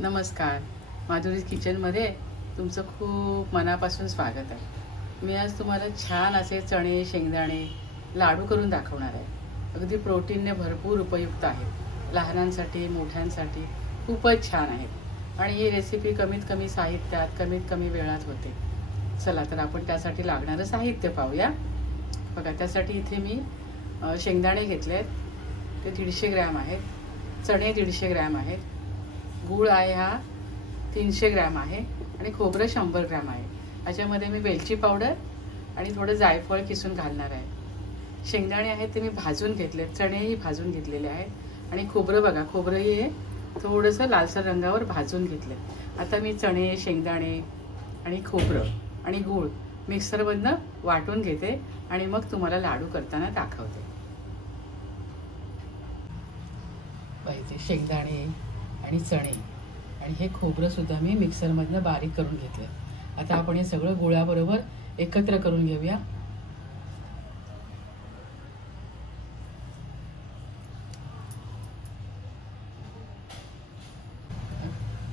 नमस्कार. माधुरीज किचनमध्ये तुमचं खूप मनापासून स्वागत आहे. मी आज तुम्हाला छान असे चणे शेंगदाणे लाडू करून दाखवणार आहे. अगदी प्रोटीनने भरपूर उपयुक्त आहेत. लहानांसाठी मोठ्यांसाठी खूपच छान आहेत आणि ही रेसिपी कमीत कमी साहित्यात कमीत कमी वेळात होते. चला तर आपण त्यासाठी लागणारं साहित्य पाहूया. बघा, त्यासाठी इथे मी शेंगदाणे घेतले आहेत, ते 150 ग्रॅम आहेत. चणे 150 ग्रॅम आहेत. गूळ आहे हा 300 ग्रॅम आहे आणि खोबरं 100 ग्रॅम आहे. याच्यामध्ये मी वेलची पावडर आणि थोडं जायफळ किसून घालणार आहे. शेंगदाणे आहेत ते मी भाजून घेतले, चणेही भाजून घेतलेले आहेत आणि खोबरं बघा, खोबरंही हे थोडंसं लालसर रंगावर भाजून घेतले. आता मी चणे शेंगदाणे आणि खोबरं आणि गूळ मिक्सरमधनं वाटून घेते आणि मग तुम्हाला लाडू करताना दाखवते. पाहिजे शेंगदाणे आणि चणे आणि हे खोबरं सुद्धा मी मिक्सरमधनं बारीक करून घेतलं. आता आपण हे सगळं गुळाबरोबर एकत्र करून घेऊया.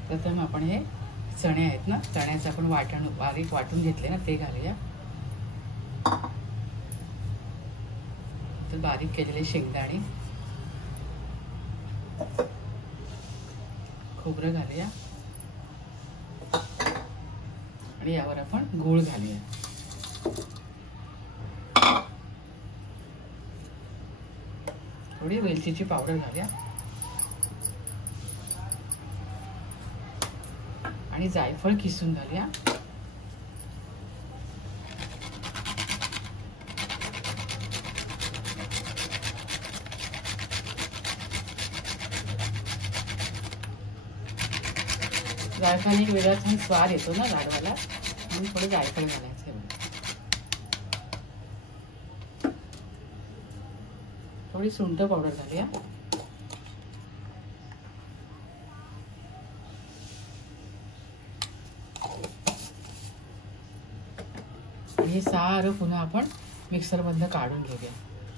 प्रथम आपण हे चणे आहेत ना, चण्याचं आपण बारीक वाटून घेतले ना, ते घालूया. तर बारीक केलेले शेंगदाणे, खोबरं घालूया आणि यावर आपण गूळ घालूया. थोडी वेलचीची पावडर घालूया आणि जायफळ किसून घालूया. जायफळाने एक वेगळा छान स्वाद येतो ना लाडवाला, म्हणून थोडं जायफळ घालायचं. थोडी सुंठ पावडर घालूया. हे सारं पुन्हा आपण मिक्सरमधनं काढून घेऊया,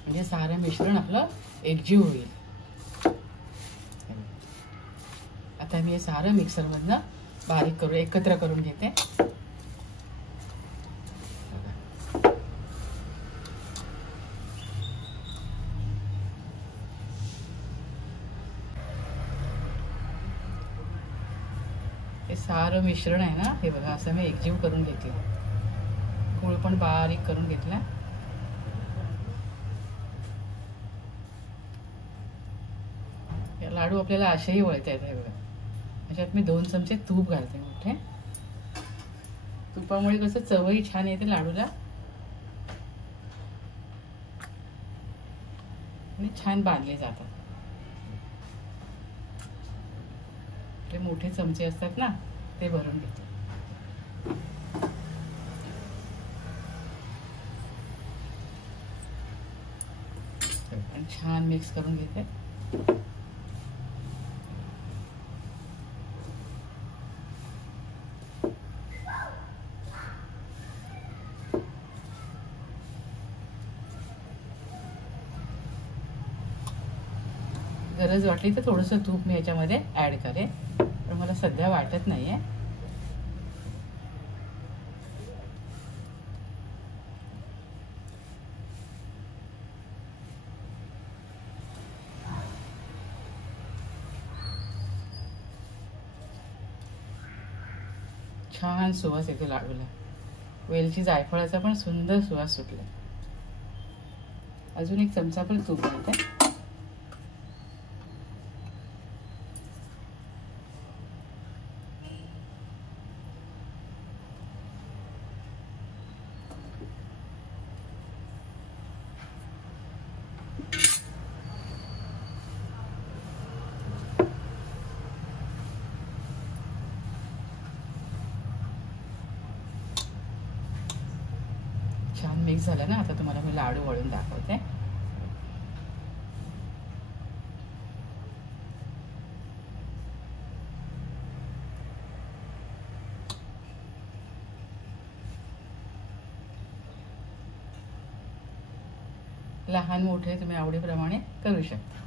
म्हणजे सारं मिश्रण आपलं एकजीव होईल. आता मी हे सारं मिक्सरमधनं बारीक करून एकत्र करून घेते. हे सारं मिश्रण आहे ना, हे बघा, असं मी एकजीव करून घेतलं. गूळ पण बारीक करून घेतला. लाडू आपल्याला असेही वळता येत आहे बघा. त्याच्यात मी 2 चमचे तूप घालते मोठे. तुपामुळे कसं चवही छान येते लाडूला आणि छान बांधले जातात. ते मोठे चमचे असतात ना, ते भरून घेते. आणि छान मिक्स करून घेते. गरज वाटली तर थोडंसं तूप मी याच्यामध्ये ऍड करेन, पण मला सध्या वाटत नाहीये. छान सुवास येतो लाडूला. वेलची जायफळाचा पण सुंदर सुवास सुटला. अजून 1 चमचा पण तूप घालते. छान मिक्स झालं ना. आता तुम्हाला मी लाडू वळून दाखवते. लहान मोठे तुम्ही आवडीप्रमाणे करू शकता.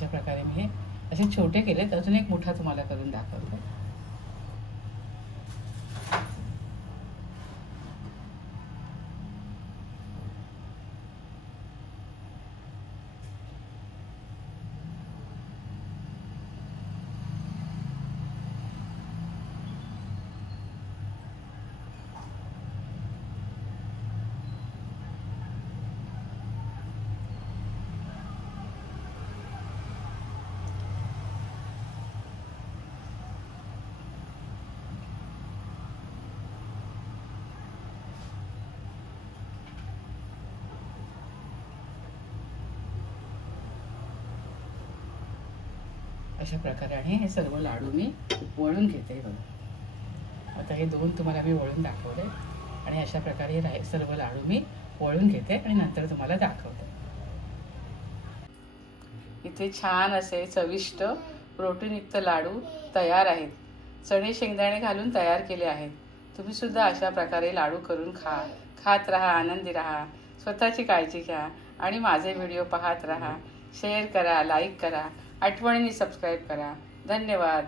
अशा प्रकारे मी हे असे छोटे केलेत. अजून एक मोठा तुम्हाला करून दाखवते. अशा प्रकारे हे सर्व लाडू मी वळून घेते. बघा, आता हे 2 तुम्हाला मी वळून दाखवले आणि अशा प्रकारे हे सर्व लाडू मी वळून घेते आणि नंतर तुम्हाला दाखवते. इथे छान असे चविष्ट प्रोटीनयुक्त लाडू तयार आहेत. चणे शेंगदाणे घालून तयार केले आहेत. तुम्ही सुद्धा अशा प्रकारे लाडू करून खात राहा, आनंदी राहा, स्वतःची काळजी घ्या आणि माझे व्हिडिओ पाहत राहा. शेअर करा, लाईक करा, आठवणीने सबस्क्राईब करा. धन्यवाद.